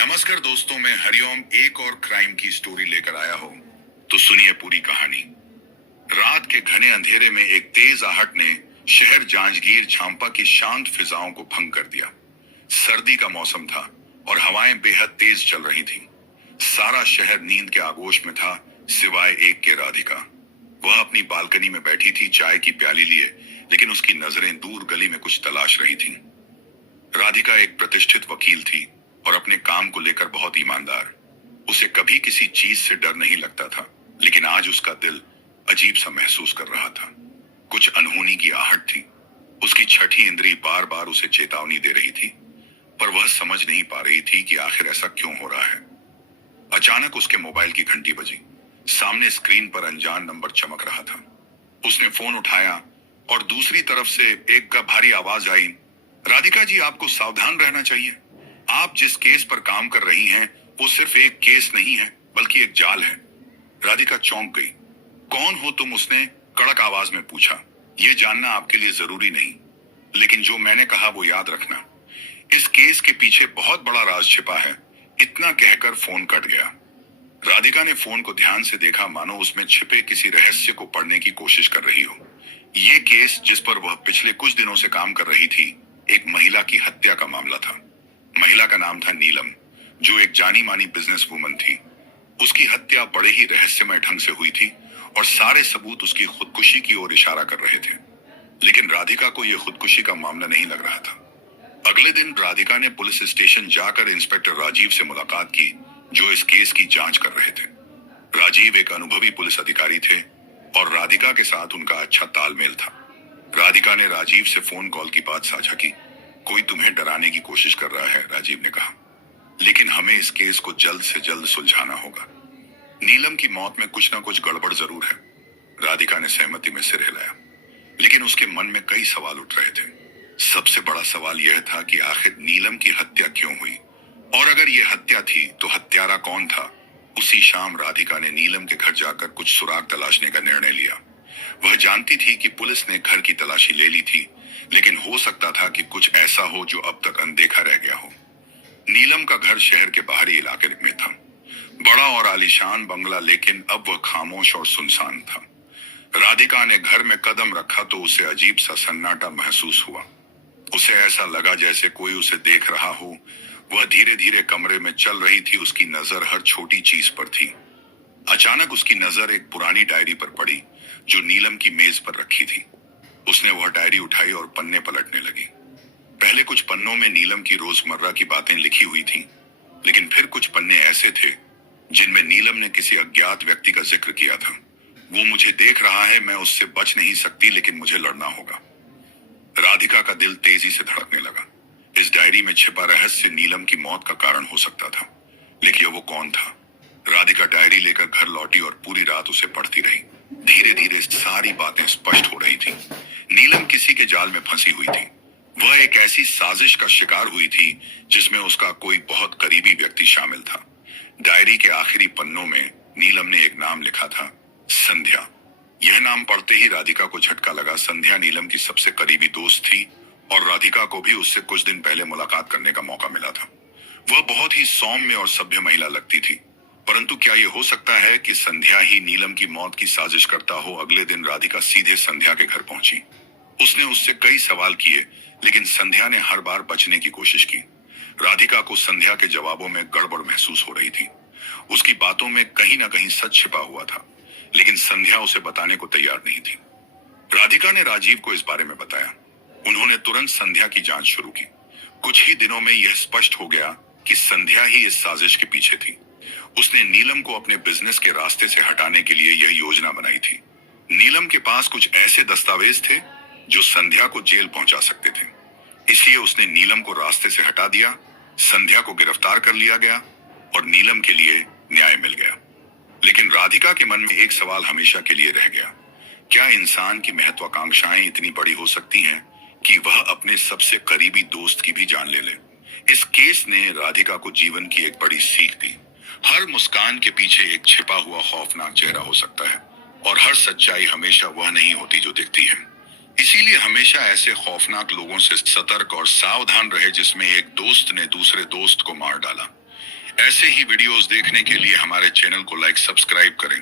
नमस्कार दोस्तों, मैं हरिओम एक और क्राइम की स्टोरी लेकर आया हूँ। तो सुनिए पूरी कहानी। रात के घने अंधेरे में एक तेज आहट ने शहर जांजगीर झांपा की शांत फिजाओं को भंग कर दिया। सर्दी का मौसम था और हवाएं बेहद तेज चल रही थीं। सारा शहर नींद के आगोश में था, सिवाय एक के राधिका। वह अपनी बालकनी में बैठी थी, चाय की प्याली लिए, लेकिन उसकी नजरें दूर गली में कुछ तलाश रही थीं। राधिका एक प्रतिष्ठित वकील थी और अपने काम को लेकर बहुत ईमानदार। उसे कभी किसी चीज से डर नहीं लगता था, लेकिन आज उसका दिल अजीब सा महसूस कर रहा था। कुछ अनहोनी की आहट थी। उसकी छठी इंद्री बार बार उसे चेतावनी दे रही थी, पर वह समझ नहीं पा रही थी कि आखिर ऐसा क्यों हो रहा है। अचानक उसके मोबाइल की घंटी बजी। सामने स्क्रीन पर अनजान नंबर चमक रहा था। उसने फोन उठाया और दूसरी तरफ से एक भारी आवाज आई, राधिका जी, आपको सावधान रहना चाहिए। आप जिस केस पर काम कर रही हैं, वो सिर्फ एक केस नहीं है, बल्कि एक जाल है। राधिका चौंक गई। कौन हो तुम? उसने कड़क आवाज में पूछा। ये जानना आपके लिए जरूरी नहीं, लेकिन जो मैंने कहा वो याद रखना। इस केस के पीछे बहुत बड़ा राज छिपा है। इतना कहकर फोन कट गया। राधिका ने फोन को ध्यान से देखा, मानो उसमें छिपे किसी रहस्य को पढ़ने की कोशिश कर रही हो। ये केस जिस पर वह पिछले कुछ दिनों से काम कर रही थी, एक महिला की हत्या का मामला था। महिला का नाम था नीलम, जो एक जानी मानी बिजनेस वुमन थी। उसकी हत्या बड़े ही रहस्यमय ढंग से हुई थी और सारे सबूत उसकी खुदकुशी की ओर इशारा कर रहे थे। लेकिन राधिका को यह खुदकुशी का मामला नहीं लग रहा था। अगले दिन राधिका ने पुलिस स्टेशन जाकर इंस्पेक्टर राजीव से मुलाकात की, जो इस केस की जांच कर रहे थे। राजीव एक अनुभवी पुलिस अधिकारी थे और राधिका के साथ उनका अच्छा तालमेल था। राधिका ने राजीव से फोन कॉल की बात साझा की। कोई तुम्हें डराने की कोशिश कर रहा है, राजीव ने कहा, लेकिन हमें इस केस को जल्द से जल्द सुलझाना होगा। नीलम की मौत में कुछ ना कुछ गड़बड़ जरूर है। राधिका ने सहमति में सिर हिलाया, लेकिन उसके मन में कई सवाल उठ रहे थे। सबसे बड़ा सवाल यह था कि आखिर नीलम की हत्या क्यों हुई, और अगर यह हत्या थी तो हत्यारा कौन था। उसी शाम राधिका ने नीलम के घर जाकर कुछ सुराग तलाशने का निर्णय लिया। वह जानती थी कि पुलिस ने घर की तलाशी ले ली थी, लेकिन हो सकता था कि कुछ ऐसा हो जो अब तक अनदेखा रह गया हो। नीलम का घर शहर के बाहरी इलाके में था। बड़ा और आलीशान बंगला, लेकिन अब वह खामोश और सुनसान था। राधिका ने घर में कदम रखा तो उसे अजीब सा सन्नाटा महसूस हुआ। उसे ऐसा लगा जैसे कोई उसे देख रहा हो। वह धीरे धीरे कमरे में चल रही थी। उसकी नजर हर छोटी चीज पर थी। अचानक उसकी नजर एक पुरानी डायरी पर पड़ी, जो नीलम की मेज पर रखी थी। उसने वह डायरी उठाई और पन्ने पलटने लगी। पहले कुछ पन्नों में नीलम की रोजमर्रा की बातें लिखी हुई थीं, लेकिन फिर कुछ पन्ने ऐसे थे जिनमें नीलम ने किसी अज्ञात व्यक्ति का जिक्र किया था। वो मुझे देख रहा है, मैं उससे बच नहीं सकती, लेकिन मुझे लड़ना होगा। राधिका का दिल तेजी से धड़कने लगा। इस डायरी में छिपा रहस्य नीलम की मौत का कारण हो सकता था, लेकिन वो कौन था? राधिका डायरी लेकर घर लौटी और पूरी रात उसे पढ़ती रही। धीरे धीरे सारी बातें स्पष्ट हो रही थी। नीलम किसी के जाल में फंसी हुई थी। वह एक ऐसी साजिश का शिकार हुई थी जिसमें उसका कोई बहुत करीबी व्यक्ति शामिल था। डायरी के आखिरी पन्नों में नीलम ने एक नाम लिखा था, संध्या। यह नाम पढ़ते ही राधिका को झटका लगा। संध्या नीलम की सबसे करीबी दोस्त थी और राधिका को भी उससे कुछ दिन पहले मुलाकात करने का मौका मिला था। वह बहुत ही सौम्य और सभ्य महिला लगती थी, परंतु क्या यह हो सकता है कि संध्या ही नीलम की मौत की साजिश करता हो? अगले दिन राधिका सीधे संध्या के घर पहुंची। उसने उससे कई सवाल किए, लेकिन संध्या ने हर बार बचने की कोशिश की। राधिका को संध्या के जवाबों में गड़बड़ महसूस हो रही थी। उसकी बातों में कहीं ना कहीं सच छिपा हुआ था, लेकिन संध्या उसे बताने को तैयार नहीं थी। राधिका ने राजीव को इस बारे में बताया। उन्होंने तुरंत संध्या की जांच शुरू की। कुछ ही दिनों में यह स्पष्ट हो गया कि संध्या ही इस साजिश के पीछे थी। उसने नीलम को अपने बिजनेस के रास्ते से हटाने के लिए यह योजना बनाई थी। नीलम के पास कुछ ऐसे दस्तावेज थे जो संध्या को जेल पहुंचा सकते थे, इसलिए उसने नीलम को रास्ते से हटा दिया। संध्या को गिरफ्तार कर लिया गया और नीलम के लिए न्याय मिल गया। लेकिन राधिका के मन में एक सवाल हमेशा के लिए रह गया। क्या इंसान की महत्वाकांक्षाएं इतनी बड़ी हो सकती हैं कि वह अपने सबसे करीबी दोस्त की भी जान ले ले? इस केस ने राधिका को जीवन की एक बड़ी सीख दी। हर मुस्कान के पीछे एक छिपा हुआ खौफनाक चेहरा हो सकता है, और हर सच्चाई हमेशा वह नहीं होती जो दिखती है। इसीलिए हमेशा ऐसे खौफनाक लोगों से सतर्क और सावधान रहे, जिसमें एक दोस्त ने दूसरे दोस्त को मार डाला। ऐसे ही वीडियोस देखने के लिए हमारे चैनल को लाइक सब्सक्राइब करें।